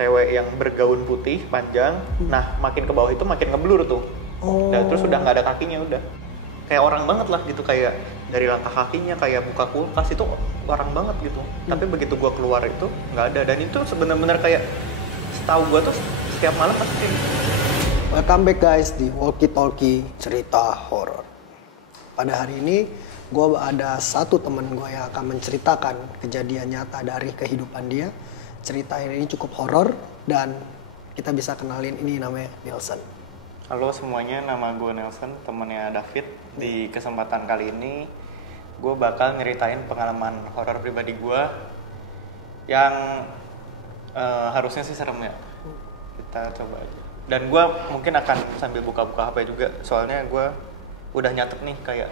cewek yang bergaun putih panjang. Nah makin ke bawah itu makin ngeblur tuh. Dan terus udah nggak ada kakinya, udah kayak orang banget lah gitu, kayak dari langkah kakinya kayak buka kulkas itu orang banget gitu. Tapi begitu gua keluar itu nggak ada, dan itu benar-benar kayak setahu gua tuh setiap malam pasti. Welcome back guys di Walkie Talkie cerita horor. Pada hari ini gue ada satu teman gue yang akan menceritakan kejadian nyata dari kehidupan dia. Cerita ini cukup horor dan kita bisa kenalin, ini namanya Nelson. Halo semuanya, nama gue Nelson, temennya David. Di kesempatan kali ini gue bakal nyeritain pengalaman horor pribadi gue yang harusnya sih serem ya. Kita coba aja. Dan gue mungkin akan sambil buka-buka HP juga, soalnya gue udah nyatet nih kayak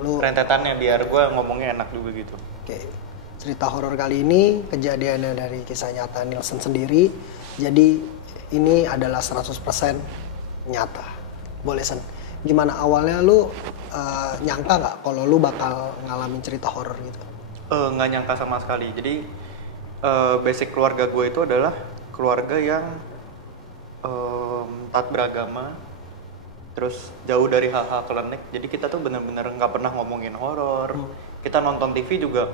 rentetannya biar gue ngomongnya enak juga gitu. Oke, cerita horor kali ini kejadiannya dari kisah nyata Nelson sendiri. Jadi ini adalah 100% nyata. Boleh Sen, gimana awalnya lu nyangka nggak kalau lu bakal ngalamin cerita horor gitu? Nggak nyangka sama sekali. Jadi basic keluarga gue itu adalah keluarga yang taat beragama, terus jauh dari hal-hal klinik. Jadi kita tuh bener-bener nggak pernah ngomongin horor. Kita nonton TV juga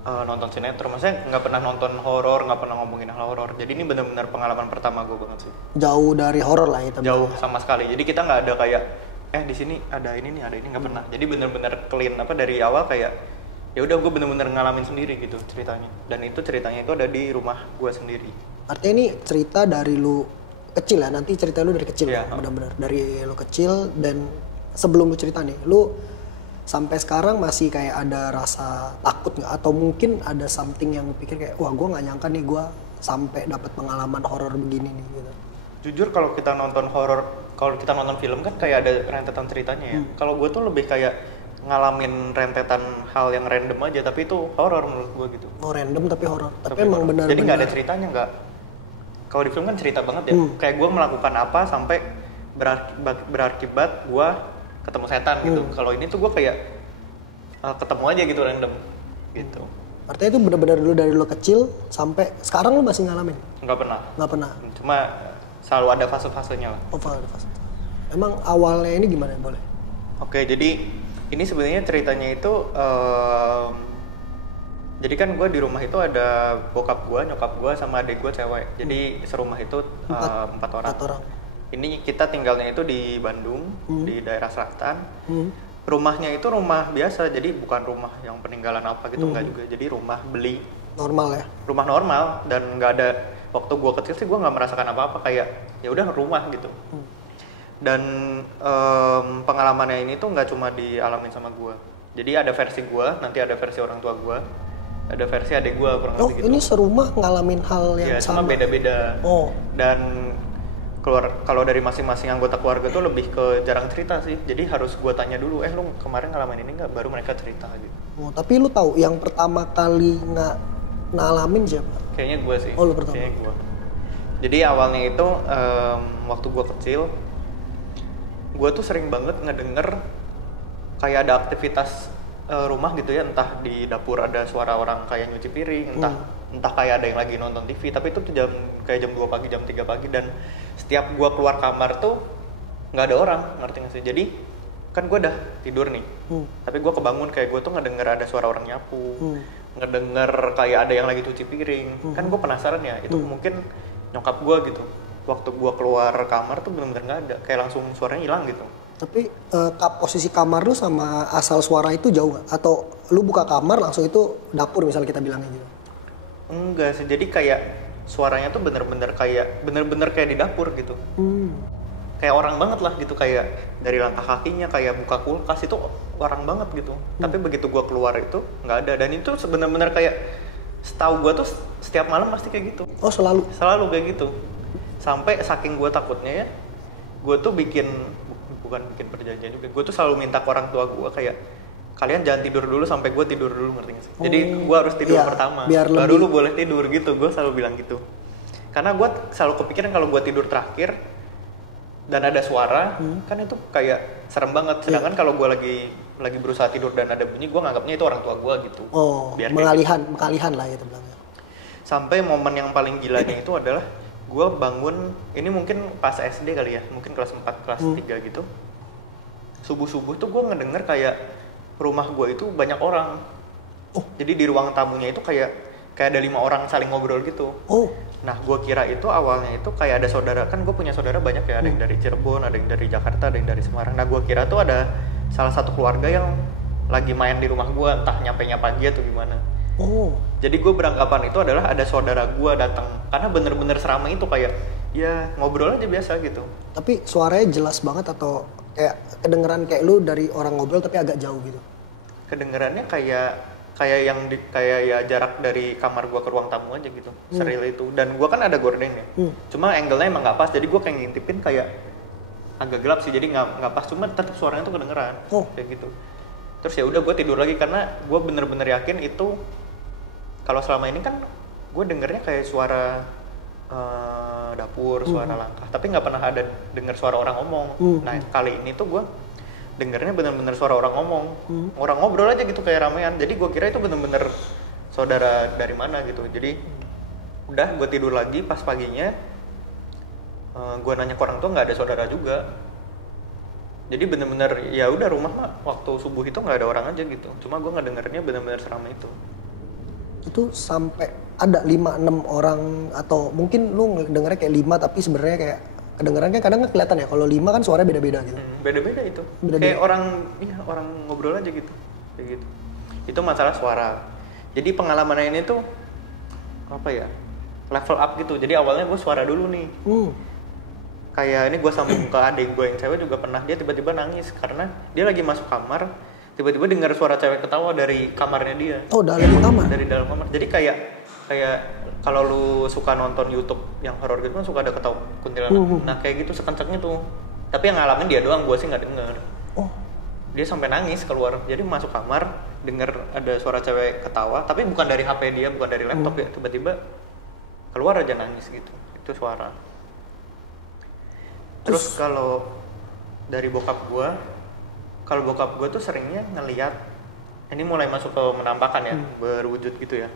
nonton sinetron, maksudnya nggak pernah nonton horor, nggak pernah ngomongin hal horor. Jadi ini bener-bener pengalaman pertama gue banget sih. Jauh dari horor lah itu. Jauh sama sekali. Jadi kita nggak ada kayak di sini ada ini nih, ada ini, nggak pernah. Jadi bener-bener clean dari awal, kayak ya udah gue bener-bener ngalamin sendiri gitu ceritanya. Dan itu ceritanya itu ada di rumah gue sendiri. Artinya ini cerita dari lu kecil ya, nanti cerita lu dari kecil ya, benar-benar dari lu kecil. Dan sebelum lu cerita nih, lu sampai sekarang masih kayak ada rasa takut nggak, atau mungkin ada something yang pikir kayak wah gue nggak nyangka nih gue sampai dapat pengalaman horor begini nih gitu. Jujur kalau kita nonton horor, kalau kita nonton film kan kayak ada rentetan ceritanya ya. Kalau gue tuh lebih kayak ngalamin rentetan hal yang random aja, tapi itu horor menurut gue gitu. Oh, random tapi horor. Tapi emang benar-benar. Jadi nggak ada ceritanya, nggak. Kalau di film kan cerita banget ya. Kayak gue melakukan apa sampai berakibat gue ketemu setan gitu. Kalau ini tuh gue kayak ketemu aja gitu random gitu. Artinya itu benar-benar dulu dari lo kecil sampai sekarang lo masih ngalamin? Nggak pernah. Nggak pernah. Cuma selalu ada fase-fasenya lah. Oh, ada fase. Emang awalnya ini gimana, boleh? Oke, jadi ini sebenarnya ceritanya itu jadi kan gue di rumah itu ada bokap gue, nyokap gue, sama adik gue cewek. Jadi serumah itu 4 orang. Ini kita tinggalnya itu di Bandung, di daerah selatan. Rumahnya itu rumah biasa, jadi bukan rumah yang peninggalan apa gitu, enggak juga. Jadi rumah beli. Normal ya? Rumah normal, dan nggak ada, waktu gue kecil sih gue nggak merasakan apa-apa, kayak ya udah rumah gitu. Dan pengalamannya ini tuh nggak cuma dialamin sama gue. Jadi ada versi gue, nanti ada versi orang tua gue, ada versi adik gue kurang lebih gitu. Oh, ini serumah ngalamin hal yang sama? Cuma beda-beda. Dan kalau dari masing-masing anggota keluarga tuh lebih ke jarang cerita sih. Jadi harus gue tanya dulu, lu kemarin ngalamin ini nggak? Baru mereka cerita gitu. Oh, tapi lu tahu yang pertama kali ngalamin siapa? Kayaknya gue sih. Oh, lu pertama? Kayaknya gue. Jadi awalnya itu waktu gue kecil, gue tuh sering banget ngedenger kayak ada aktivitas rumah gitu ya, entah di dapur ada suara orang kayak nyuci piring, entah kayak ada yang lagi nonton TV, tapi itu tuh kayak jam 2 pagi, jam 3 pagi, dan setiap gue keluar kamar tuh nggak ada orang, ngerti nggak sih? Jadi kan gue udah tidur nih, tapi gue kebangun kayak gue tuh ngedenger ada suara orang nyapu, ngedenger kayak ada yang lagi cuci piring, kan gue penasaran ya, itu mungkin nyokap gue gitu. Waktu gue keluar kamar tuh bener-bener nggak ada, kayak langsung suaranya hilang gitu. Tapi posisi kamar lu sama asal suara itu jauh gak? Atau lu buka kamar langsung itu dapur misalnya kita bilangnya gitu? Enggak sih, jadi kayak suaranya tuh bener-bener kayak di dapur gitu. Kayak orang banget lah gitu, kayak dari langkah kakinya kayak buka kulkas itu orang banget gitu. Tapi begitu gua keluar itu nggak ada, dan itu bener-bener kayak setahu gua tuh setiap malam pasti kayak gitu. Oh, selalu kayak gitu. Sampai saking gua takutnya ya, gua tuh bukan bikin perjanjian juga. Gua tuh selalu minta ke orang tua gua kayak, kalian jangan tidur dulu sampai gue tidur dulu, ngerti gak sih? Jadi gue harus tidur pertama, baru lu boleh tidur gitu. Gue selalu bilang gitu. Karena gue selalu kepikiran kalau gue tidur terakhir dan ada suara, kan itu kayak serem banget. Sedangkan kalau gue lagi berusaha tidur dan ada bunyi, gue nganggapnya itu orang tua gue gitu. Oh, mengalihan lah itu bilangnya. Sampai momen yang paling gilanya itu adalah gue bangun, ini mungkin pas SD kali ya, mungkin kelas 4, kelas 3 gitu. Subuh-subuh tuh gue ngedenger kayak rumah gue itu banyak orang. Jadi di ruang tamunya itu kayak ada 5 orang saling ngobrol gitu. Nah gue kira itu awalnya itu kayak ada saudara, kan gue punya saudara banyak ya, ada yang dari Cirebon, ada yang dari Jakarta, ada yang dari Semarang. Nah gue kira tuh ada salah satu keluarga yang lagi main di rumah gue, entah nyampe pagi atau gimana. Jadi gue beranggapan itu adalah ada saudara gue datang, karena bener-bener seramai itu kayak ya ngobrol aja biasa gitu. Tapi suaranya jelas banget atau kayak kedengeran kayak lu dari orang ngobrol tapi agak jauh gitu? Kedengerannya kayak ya jarak dari kamar gua ke ruang tamu aja gitu, seril itu. Dan gua kan ada gorden ya, cuma angle-nya emang nggak pas, jadi gua kayak ngintipin kayak agak gelap sih, jadi nggak pas, cuma tetap suaranya tuh kedengeran kayak gitu. Terus ya udah gua tidur lagi karena gua bener-bener yakin itu kalau selama ini kan gua dengernya kayak suara dapur, suara langkah, tapi nggak pernah ada denger suara orang ngomong. Nah kali ini tuh gue dengernya bener-bener suara orang ngomong, orang ngobrol aja gitu kayak ramean. Jadi gue kira itu bener-bener saudara dari mana gitu. Jadi udah gue tidur lagi, pas paginya gue nanya ke orang tua, nggak ada saudara juga. Jadi bener-bener ya udah rumah mah waktu subuh itu nggak ada orang aja gitu. Cuma gue nggak dengernya bener-bener seramai itu. Itu sampai ada 5-6 orang atau mungkin lu dengernya kayak 5 tapi sebenarnya kayak kedengeran kan kadang nggak kelihatan ya, kalau 5 kan suaranya beda-beda gitu. Beda-beda itu. Kayak orang ngobrol aja gitu. Kayak gitu. Itu masalah suara. Jadi pengalaman ini tuh apa ya? Level up gitu. Jadi awalnya gue suara dulu nih. Kayak ini gue sambung ke adik gue yang cewek juga pernah, dia tiba-tiba nangis karena dia lagi masuk kamar, tiba-tiba dengar suara cewek ketawa dari kamarnya dia. Dari kamar? Dari dalam kamar. Jadi kayak kalau lu suka nonton YouTube yang horor gitu kan suka ada ketawa kuntilanak. Nah kayak gitu sekencangnya tuh. Tapi yang ngalamin dia doang, gue sih nggak denger. Dia sampai nangis keluar. Jadi masuk kamar, denger ada suara cewek ketawa, tapi bukan dari HP dia, bukan dari laptop ya. Tiba-tiba keluar aja nangis gitu. Itu suara. Terus kalau dari bokap gue tuh seringnya ngelihat, ini mulai masuk ke menampakkan ya, berwujud gitu ya.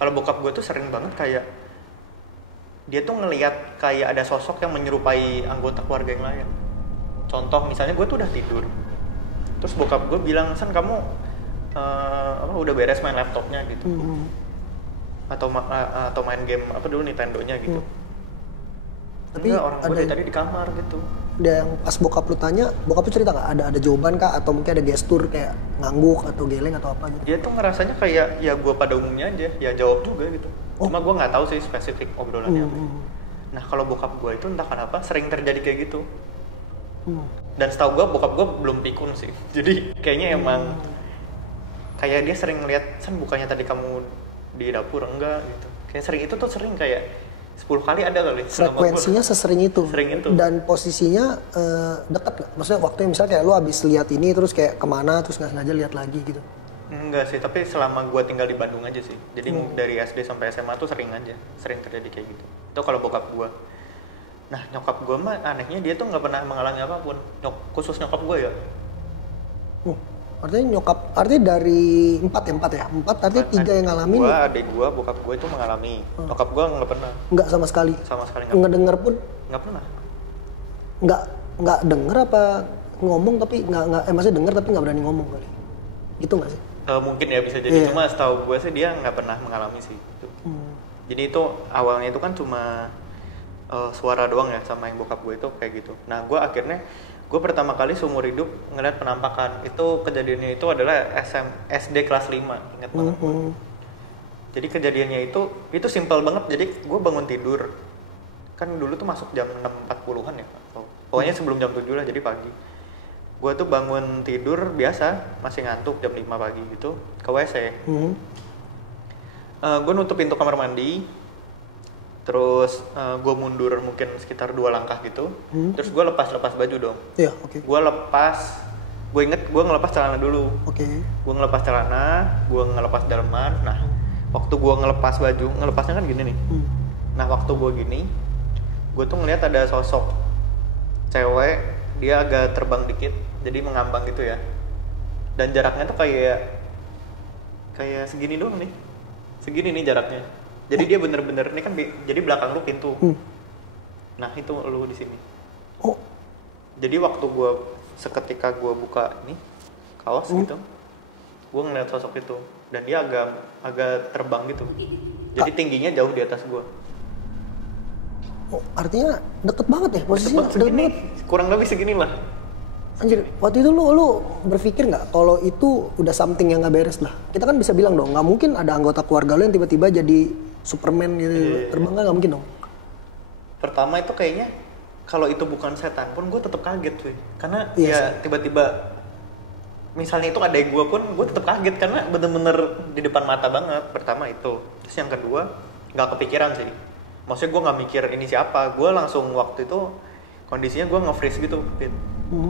Kalau bokap gue tuh sering banget kayak dia tuh ngelihat kayak ada sosok yang menyerupai anggota keluarga yang lain. Contoh misalnya gue tuh udah tidur, terus bokap gue bilang, "San, kamu udah beres main laptopnya gitu, atau main game apa dulu Nintendo-nya gitu." Tapi enggak, orang gue dari tadi di kamar gitu. Dia yang pas bokap lu tanya, bokap lu cerita nggak ada jawaban kah, atau mungkin ada gestur kayak ngangguk atau geleng atau apa gitu? Dia tuh ngerasanya kayak ya gue pada umumnya aja, ya jawab juga gitu. Cuma gue nggak tahu sih spesifik obrolannya apa. Nah kalau bokap gue itu entah kenapa sering terjadi kayak gitu. Dan setahu gue bokap gue belum pikun sih. Jadi kayaknya emang kayak dia sering ngeliat, "San, bukannya tadi kamu di dapur?" Enggak gitu. Kayak sering itu tuh sering kayak 10 kali ada kali. Frekuensinya sesering itu. Sering itu. Dan posisinya dekat nggak? Maksudnya waktunya misalnya kayak lu abis lihat ini terus kayak kemana terus nggak sengaja lihat lagi gitu? Enggak sih, tapi selama gue tinggal di Bandung aja sih. Jadi dari SD sampai SMA tuh sering terjadi kayak gitu. Itu kalau bokap gue. Nah nyokap gue mah anehnya dia tuh nggak pernah mengalami apapun. Khusus nyokap gue ya. Artinya dari 4 ya? 4 artinya 3 yang ngalamin. Gue, adik gue, bokap gue itu mengalami. Nyokap gue nggak pernah. Nggak sama sekali? Sama sekali nggak. Ngedenger pun? Nggak pernah. Nggak denger apa ngomong tapi maksudnya denger tapi nggak berani ngomong kali? Gitu nggak sih? Mungkin ya bisa jadi. Cuma setahu gue sih dia nggak pernah mengalami sih. Jadi itu awalnya itu kan cuma suara doang ya sama yang bokap gue itu kayak gitu. Nah gue pertama kali seumur hidup ngeliat penampakan. Itu kejadiannya itu adalah SD kelas 5, ingat banget. Jadi kejadiannya itu simpel banget. Jadi gue bangun tidur, kan dulu tuh masuk jam 6.40-an ya, pokoknya sebelum jam 7 lah, jadi pagi. Gue tuh bangun tidur biasa, masih ngantuk jam 5 pagi gitu, ke WC. Gue nutup pintu kamar mandi, terus gue mundur mungkin sekitar 2 langkah gitu, terus gue lepas baju dong. Iya, oke. Gue inget gue ngelepas celana dulu. Gue ngelepas celana, gue ngelepas daleman. Nah waktu gue ngelepas baju, ngelepasnya kan gini nih. Nah waktu gue gini, gue tuh ngeliat ada sosok cewek, dia agak terbang dikit, jadi mengambang gitu ya. Dan jaraknya tuh kayak segini doang nih, segini nih jaraknya. Jadi dia bener-bener ini kan jadi belakang lu pintu. Nah itu lu di sini. Oh. Jadi waktu gue seketika gue buka ini kaos gitu, gue ngeliat sosok itu dan dia agak terbang gitu. Jadi tingginya jauh di atas gue. Oh, artinya deket banget ya posisinya, deket banget. Kurang lebih segini lah. Anjir, waktu itu lu berpikir nggak kalau itu udah something yang nggak beres lah? Kita kan bisa bilang dong, nggak mungkin ada anggota keluarga lu yang tiba-tiba jadi Superman gitu, terbang nggak mungkin dong. Pertama itu kayaknya kalau itu bukan setan pun gue tetap kaget cuy, karena ya tiba-tiba misalnya itu adek gue pun gue tetap kaget karena bener-bener di depan mata banget. Pertama itu, terus yang kedua nggak kepikiran sih, maksudnya gue nggak mikir ini siapa, gue langsung waktu itu kondisinya gue nge-freeze gitu,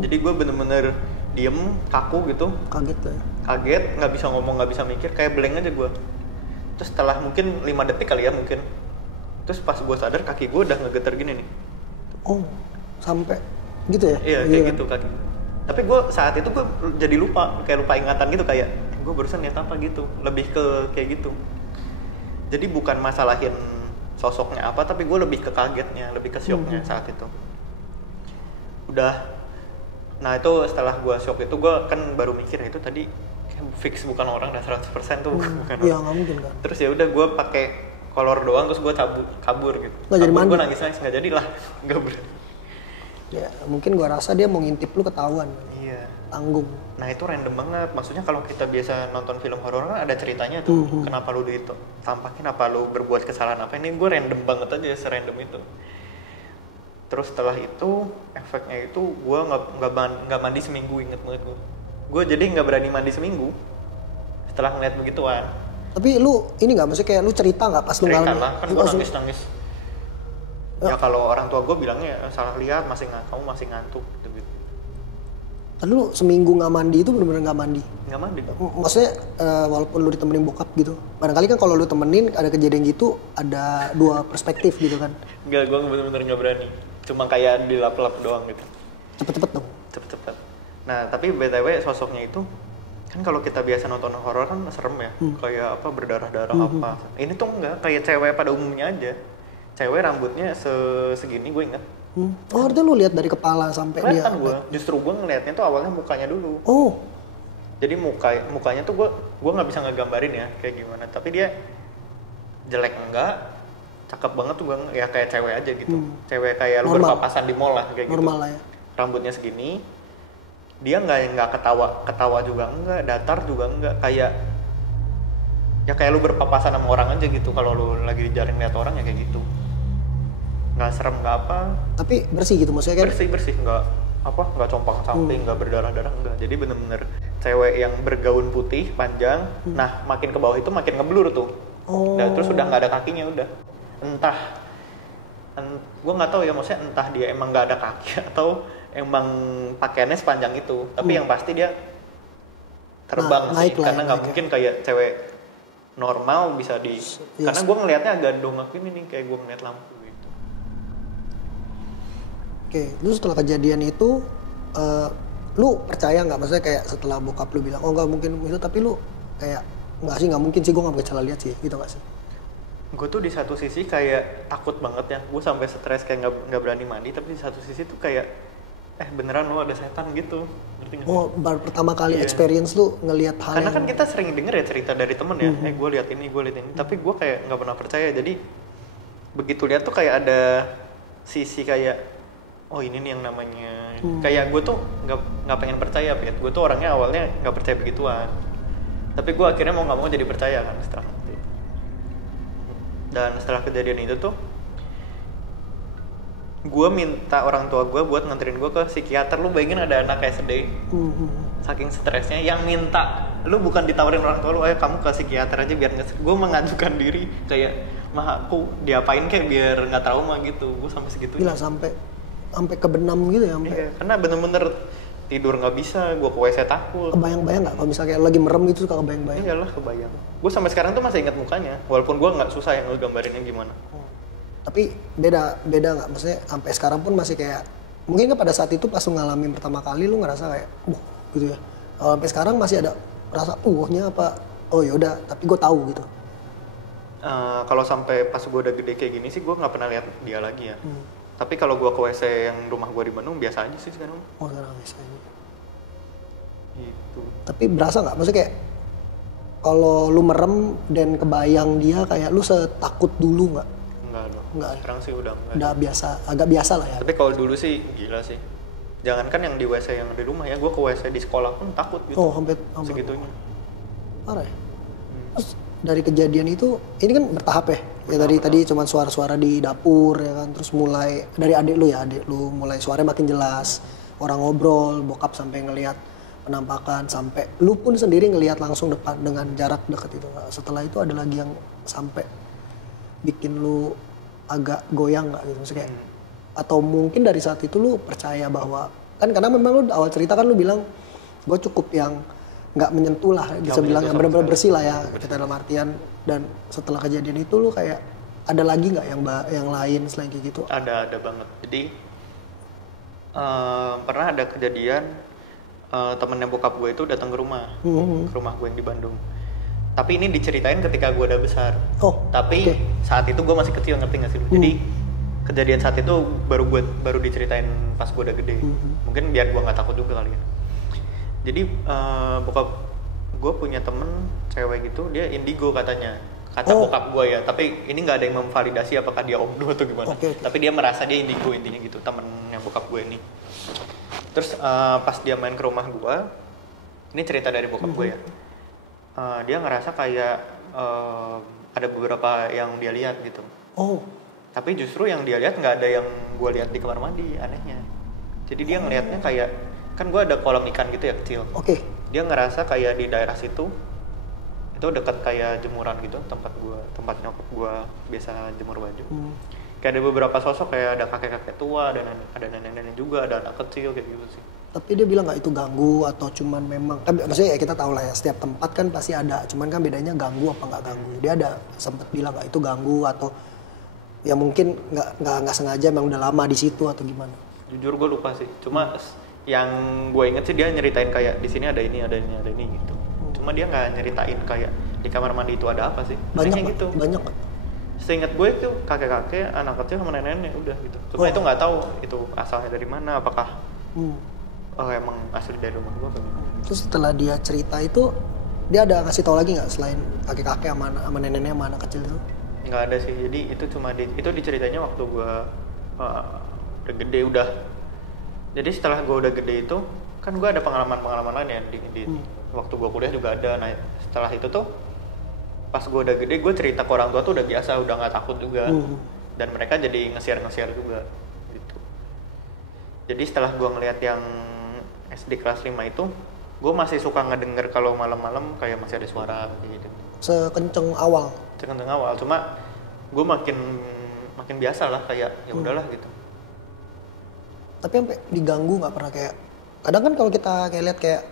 jadi gue bener-bener diem, kaku gitu. Kaget ya? Kaget, nggak bisa ngomong, nggak bisa mikir, kayak blank aja gue. Terus setelah mungkin 5 detik kali ya mungkin, terus pas gue sadar kaki gue udah ngegeter gini nih. Oh, sampai gitu ya? Iya, kayak gitu kaki. Tapi gue saat itu gue jadi lupa ingatan gitu, kayak gue barusan lihat apa gitu, lebih ke kayak gitu. Jadi bukan masalahin sosoknya apa, tapi gue lebih ke kagetnya, lebih ke shocknya saat itu. Udah. Nah itu setelah gue shock itu gue kan baru mikir itu tadi fix bukan orang dan 100% tuh bukan orang. Iya nggak mungkin kan. Terus ya udah gue pakai kolor doang, terus gue kabur gitu. Nggak jadi mandi. Gue nangis nggak jadi lah, nggak berani. Ya mungkin gue rasa dia mau ngintip lu ketahuan. Iya. Tanggung. Nah itu random banget. Maksudnya kalau kita biasa nonton film horor kan ada ceritanya tuh. Kenapa lu ditampakin, apa lu berbuat kesalahan apa? Ini gue random banget aja, serandom itu. Terus setelah itu efeknya itu gue nggak mandi seminggu, inget banget gue jadi nggak berani mandi seminggu setelah ngeliat begituan. Tapi lu ini nggak, maksudnya kayak lu cerita nggak pas lu ngalamin? Cerita lah, kan gue nangis. Ya kalau orang tua gue bilangnya salah lihat, kamu masih ngantuk gitu. Lalu lu seminggu nggak mandi itu bener-bener nggak mandi? Nggak mandi. Maksudnya walaupun lu ditemenin bokap gitu, barangkali kan kalau lu temenin ada kejadian gitu ada dua perspektif gitu kan? Nggak, gue bener-bener nggak berani. Cuma kayak dilap-lap doang gitu. Cepet-cepet dong? Cepet-cepet. Nah tapi BTW sosoknya itu kan kalau kita biasa nonton horor kan serem ya, kayak apa berdarah-darah apa. Ini tuh enggak, kayak cewek pada umumnya aja. Cewek rambutnya segini, gue inget. Oh artinya lu lihat dari kepala sampai dia? Kelihatan gue, justru gue ngelihatnya tuh awalnya mukanya dulu. Oh. Jadi mukanya tuh gue nggak bisa ngegambarin ya kayak gimana. Tapi dia jelek enggak, cakep banget tuh bang, ya kayak cewek aja gitu. Cewek kayak lu berpapasan di mall lah kayak gitu. Normal lah ya. Rambutnya segini, dia nggak ketawa juga enggak, datar juga enggak, kayak ya kayak lu berpapasan sama orang aja gitu. Kalau lu lagi di jalan lihat orang ya kayak gitu, nggak serem nggak apa. Tapi bersih gitu maksudnya kan? Bersih nggak compang camping, nggak berdarah enggak. Jadi bener-bener cewek yang bergaun putih panjang. Nah makin ke bawah itu makin ngeblur tuh. Dan terus udah nggak ada kakinya udah. Gue nggak tahu ya, maksudnya entah dia emang nggak ada kaki atau emang pakaiannya sepanjang itu. Tapi yang pasti dia terbang sih, karena nggak mungkin kayak cewek normal bisa karena gue ngelihatnya agak dongak ini nih, kayak gue ngeliat lampu gitu. Oke, lu setelah kejadian itu lu percaya nggak, maksudnya kayak setelah bokap lu bilang oh nggak mungkin itu, tapi lu kayak nggak mungkin sih, gue nggak bisa lihat sih gitu nggak sih? Gue tuh di satu sisi kayak takut banget ya, gue sampai stres kayak nggak berani mandi. Tapi di satu sisi tuh kayak beneran lo ada setan gitu, ngerti nggak? Oh baru pertama kali experience lu ngelihat hal karena kan kita sering denger ya cerita dari temen ya, gue lihat ini, tapi gue kayak nggak pernah percaya. Jadi begitu lihat tuh kayak ada sisi kayak oh ini nih yang namanya kayak gue tuh nggak pengen percaya, gue tuh orangnya awalnya nggak percaya begituan, tapi gue akhirnya mau nggak mau jadi percaya kan setelah itu. Dan setelah kejadian itu tuh gue minta orang tua gue buat nganterin gue ke psikiater. Lu bayangin ada anak kayak sedih, saking stresnya, yang minta lu bukan ditawarin orang tua lu, ayo kamu ke psikiater aja biar nggak. Gue mengajukan diri kayak mah aku diapain kayak biar nggak trauma gitu. Gue sampai segitu. Gila, sampai kebenam gitu ya? Iya, karena bener-bener tidur nggak bisa, gue ke WC takut. Kebayang-bayang nggak kalau misalnya kayak lagi merem gitu, suka kebayang-bayang? Iyalah kebayang. Gue sampai sekarang tuh masih ingat mukanya, walaupun gue nggak susah yang ngegambarinnya gimana. Tapi beda nggak, maksudnya sampai sekarang pun masih kayak, mungkin kan pada saat itu pas lu ngalamin pertama kali lu ngerasa kayak gitu ya. Kalau sampai sekarang masih ada rasa nya apa? Oh yaudah, tapi gue tahu gitu. Kalau sampai pas gue udah gede kayak gini sih gue nggak pernah lihat dia lagi ya. Tapi kalau gue ke WC yang rumah gue di Bandung biasa aja sih sekarang. Oh sekarang biasa aja. Gitu. Tapi berasa nggak? Maksudnya kayak kalau lu merem dan kebayang dia kayak lu setakut dulu nggak? Enggak dong. Enggak. Sekarang sih udah enggak. Udah biasa, agak biasa lah ya. Tapi kalau dulu sih gila sih. Jangankan yang di WC yang di rumah ya, gue ke WC di sekolah pun takut gitu. Oh sampai segitunya. Parah ya? Terus dari kejadian itu, ini kan bertahap ya? Ya tadi cuma suara-suara di dapur ya kan, terus mulai dari adik lu mulai suaranya makin jelas, orang ngobrol, bokap sampai ngelihat penampakan, sampai lu pun sendiri ngelihat langsung depan dengan jarak dekat itu. Setelah itu ada lagi yang sampai bikin lu agak goyang nggak gitu, maksudnya kayak, atau mungkin dari saat itu lu percaya bahwa kan karena memang lu awal cerita kan lu bilang gue cukup yang nggak menyentuh lah, bisa bilang yang benar-benar bersih lah ya, kita dalam artian. Dan setelah kejadian itu lu kayak ada lagi nggak yang lain selain kayak gitu? Ada banget. Jadi pernah ada kejadian temennya bokap gue itu datang ke rumah gue yang di Bandung. Tapi ini diceritain ketika gue udah besar. Tapi saat itu gue masih kecil, ngerti nggak sih? Jadi kejadian saat itu baru diceritain pas gue udah gede. Mungkin biar gue nggak takut juga kali ya. Jadi bokap gue punya temen cewek gitu, dia indigo katanya, kata bokap gue ya. Tapi ini nggak ada yang memvalidasi apakah dia omdo atau gimana. Tapi dia merasa dia indigo intinya gitu, temennya bokap gue ini. Terus pas dia main ke rumah gue, ini cerita dari bokap gue ya. Dia ngerasa kayak ada beberapa yang dia lihat gitu. Tapi justru yang dia lihat nggak ada yang gue lihat di kamar mandi, anehnya. Jadi dia ngelihatnya kayak, kan gue ada kolam ikan gitu ya kecil. Dia ngerasa kayak di daerah situ itu dekat kayak jemuran gitu, tempat nyokap gue biasa jemur baju. Kayak ada beberapa sosok, kayak ada kakek-kakek tua, ada nenek-nenek juga, ada anak kecil kayak gitu sih. Tapi dia bilang nggak itu ganggu atau cuman memang, kan maksudnya ya kita tahu lah ya, setiap tempat kan pasti ada, cuman kan bedanya ganggu apa nggak ganggu. Dia ada sempet bilang nggak itu ganggu atau ya mungkin nggak sengaja memang udah lama di situ atau gimana? Jujur gue lupa sih, cuma yang gue inget sih dia nyeritain kayak di sini ada ini gitu. Cuma dia nggak nyeritain kayak di kamar mandi itu ada apa sih. Banyak gitu. Banyak. Seingat gue itu kakek-kakek, anak kecil sama nenek-nenek udah gitu. Cuma itu nggak tahu itu asalnya dari mana, apakah emang asli dari rumah gue apa gimana. Terus setelah dia cerita itu, dia ada ngasih tahu lagi nggak selain kakek-kakek sama nenek-nenek sama anak kecil itu? Nggak ada sih, jadi itu cuma itu diceritanya waktu gue udah gede udah. Jadi setelah gue udah gede itu, kan gue ada pengalaman lain ya di waktu gue kuliah juga ada. Nah setelah itu tuh, pas gue udah gede, gue cerita ke orang tua tuh udah biasa, udah nggak takut juga. Dan mereka jadi nge-share juga gitu. Jadi setelah gue ngeliat yang SD kelas 5 itu, gue masih suka ngedenger kalau malam-malam kayak masih ada suara gitu. Sekenceng awal, cuma gue makin biasa lah, kayak ya udahlah gitu. Tapi sampai diganggu nggak pernah kayak, kadang kan kalau kita kayak lihat kayak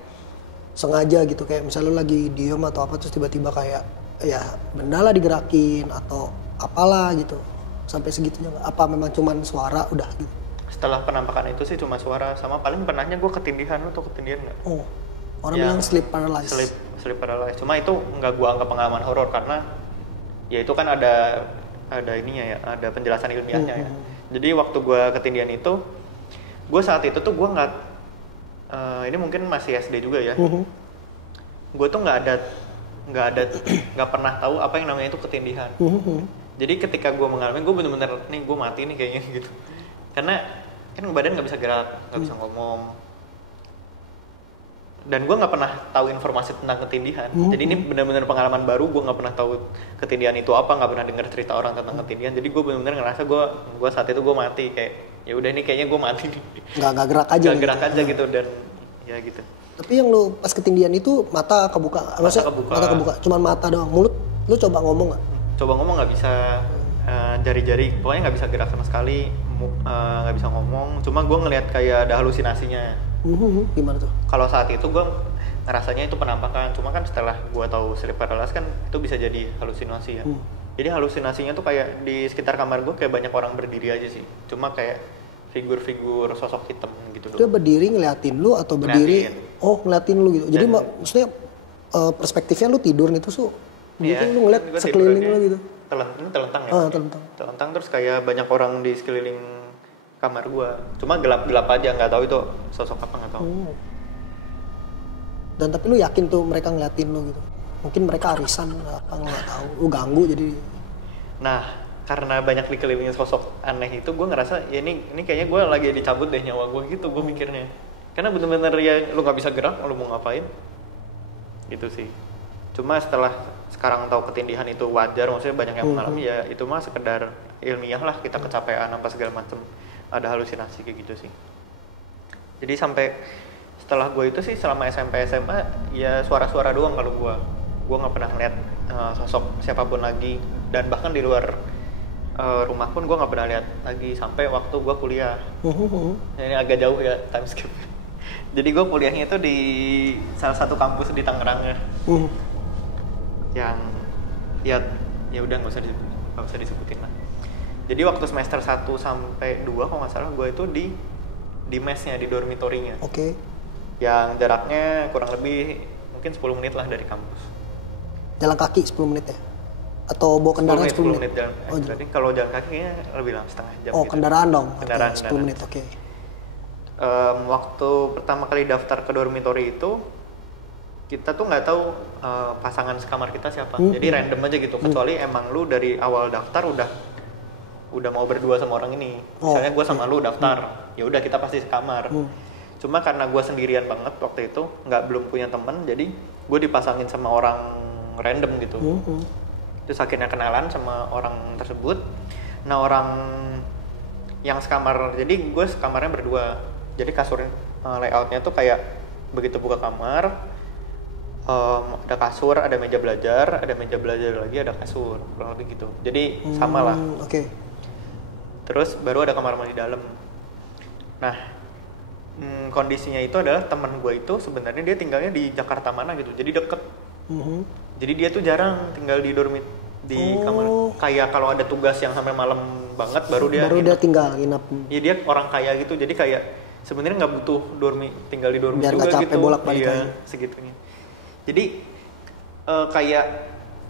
sengaja gitu, kayak misalnya lu lagi diem atau apa terus tiba-tiba kayak ya benda lah digerakin atau apalah gitu, sampai segitunya nggak? Apa memang cuman suara udah gitu? Setelah penampakan itu sih cuma suara, sama paling pernahnya gue ketindihan. Atau ketindihan nggak? Orang bilang sleep paralysis. Sleep paralysis. Cuma itu nggak gue anggap pengalaman horor karena ya itu kan ada ininya ya, ada penjelasan ilmiahnya ya. Jadi waktu gue ketindihan itu, gue saat itu tuh gue nggak, ini mungkin masih SD juga ya. Gue tuh nggak pernah tahu apa yang namanya itu ketindihan. Jadi ketika gue mengalami, gue bener-bener nih gue mati nih kayaknya gitu. Karena kan badan nggak bisa gerak, nggak bisa ngomong. Dan gue nggak pernah tahu informasi tentang ketindihan. Jadi ini benar-benar pengalaman baru. Gue nggak pernah tahu ketindihan itu apa, nggak pernah dengar cerita orang tentang ketindihan. Jadi gue benar-benar ngerasa gue saat itu gue mati, kayak ya udah nih kayaknya gue mati nih. Nggak gerak aja. Nggak gerak aja gitu, dan ya gitu. Tapi yang lu pas ketindihan itu mata kebuka? Mata kebuka. Cuman mata doang. Mulut lu coba ngomong nggak? Coba ngomong nggak bisa. Jari-jari pokoknya nggak bisa gerak sama sekali, nggak bisa ngomong. Cuma gue ngelihat kayak ada halusinasinya. Gimana tuh? Kalau saat itu gue ngerasanya itu penampakan. Cuma kan setelah gue tahu sleep paralysis kan itu bisa jadi halusinasi ya. Jadi halusinasinya tuh kayak di sekitar kamar gue kayak banyak orang berdiri aja sih. Cuma kayak figur-figur sosok hitam gitu. Dia berdiri ngeliatin lu atau berdiri? Ngeliatin lu gitu. Jadi maksudnya perspektifnya lu tidur nih tuh, mungkin lu ngeliat sekeliling lu gitu. telentang ya. Telentang. Terus kayak banyak orang di sekeliling kamar gue. Cuma gelap aja, nggak tahu itu sosok apa, nggak tahu. Dan tapi lu yakin tuh mereka ngeliatin lu gitu? Mungkin mereka arisan apa nggak tahu. Lu ganggu jadi. Nah, karena banyak dikelilingin sosok aneh itu, gue ngerasa ya ini kayaknya gue lagi dicabut deh nyawa gue gitu, gue mikirnya. Karena bener-bener ya lu nggak bisa gerak, lu mau ngapain? Gitu sih. Cuma setelah sekarang tahu ketindihan itu wajar, maksudnya banyak yang mengalami, ya itu mah sekedar ilmiah lah, kita kecapean apa segala macem, ada halusinasi kayak gitu sih. Jadi sampai setelah gue itu sih selama SMP SMA ya suara-suara doang kalau gue nggak pernah ngeliat sosok siapapun lagi, dan bahkan di luar rumah pun gue nggak pernah lihat lagi sampai waktu gue kuliah. Ini agak jauh ya, time skip. Jadi gue kuliahnya itu di salah satu kampus di Tangerang ya. Yang ya udah nggak usah disebutin lah. Jadi waktu semester 1 sampai 2 kalau nggak salah gue itu di mesnya, di dormitorinya. Oke. Yang jaraknya kurang lebih mungkin 10 menit lah dari kampus. Jalan kaki 10 menit ya? Atau bawa kendaraan 10 menit? Jalan. Jadi kalau jalan kaki kayaknya lebih lama, setengah jam. Oh, gitu. Kendaraan dong. Kendaraan. 10 menit, oke. Waktu pertama kali daftar ke dormitori itu kita tuh nggak tahu pasangan sekamar kita siapa. Jadi random aja gitu, kecuali emang lu dari awal daftar udah mau berdua sama orang ini. Misalnya gue sama lu daftar, ya udah kita pasti sekamar. Cuma karena gue sendirian banget waktu itu, belum punya temen, jadi gue dipasangin sama orang random gitu. Terus akhirnya kenalan sama orang tersebut. Nah, orang yang sekamar, jadi gue sekamarnya berdua. Jadi kasur layoutnya tuh kayak begitu buka kamar, ada kasur, ada meja belajar lagi, ada kasur, kurang lebih gitu. Jadi sama lah. Oke. Terus baru ada kamar mandi dalam. Nah, kondisinya itu adalah teman gue itu sebenarnya dia tinggalnya di Jakarta mana gitu, jadi deket. Jadi dia tuh jarang tinggal di kamar. Kayak kalau ada tugas yang sampai malam banget baru dia tinggal nginap. Iya, dia orang kaya gitu, jadi kayak sebenarnya nggak butuh tinggal di dormi biar juga capek gitu. Bolak-balik iya, aja. Segitunya. Jadi kayak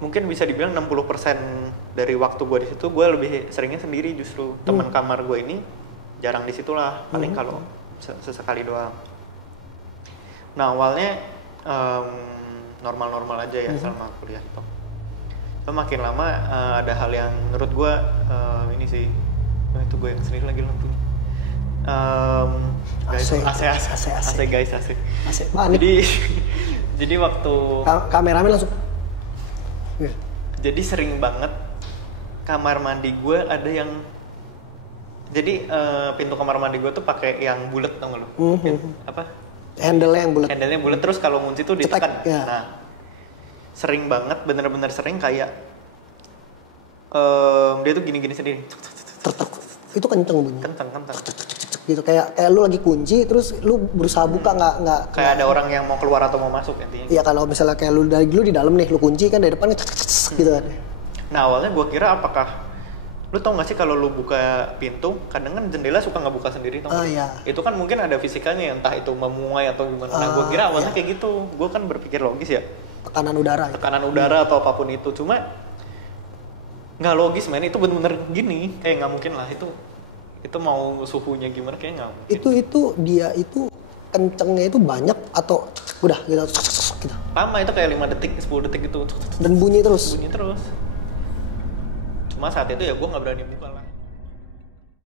mungkin bisa dibilang 60% dari waktu gue di situ gue lebih seringnya sendiri justru. Teman kamar gue ini jarang di situ lah, paling kalau sesekali doang. Nah, awalnya normal-normal aja ya selama kuliah itu. Makin lama ada hal yang menurut gue ini sih, itu gue yang sendiri lagi lampunya. AC guys. Jadi waktu kameramen langsung. Jadi sering banget kamar mandi gue ada yang, jadi pintu kamar mandi gue tuh pakai yang bulat, tau gak lo? Apa? Handle-nya bulat, terus kalau ngunci tuh ditekan. Ya. Nah, sering banget, bener-bener sering kayak dia tuh gini-gini sendiri. Itu kenceng bunyi. Kenceng. Gitu kayak lu lagi kunci terus lu berusaha buka nggak kayak ada orang yang mau keluar atau mau masuk intinya. Iya, kalau misalnya kayak lu di dalam nih, lu kunci kan dari depan gitu kan. Nah, awalnya gue kira apakah lu tau gak sih kalau lu buka pintu kadang kan jendela suka nggak buka sendiri, tau gak? Iya. Itu kan mungkin ada fisikanya, entah itu memuai atau gimana. Nah, gue kira awalnya kayak gitu. Gue kan berpikir logis ya, tekanan udara atau apapun itu. Cuma nggak logis, men. Itu bener-bener gini, kayak nggak mungkin lah. Itu mau suhunya gimana, kayak nggak mungkin. Itu dia itu kencengnya itu banyak atau udah gitu. Lama, itu kayak 5 detik 10 detik gitu. Dan bunyi terus. Cuma saat itu ya gue nggak berani buka lah.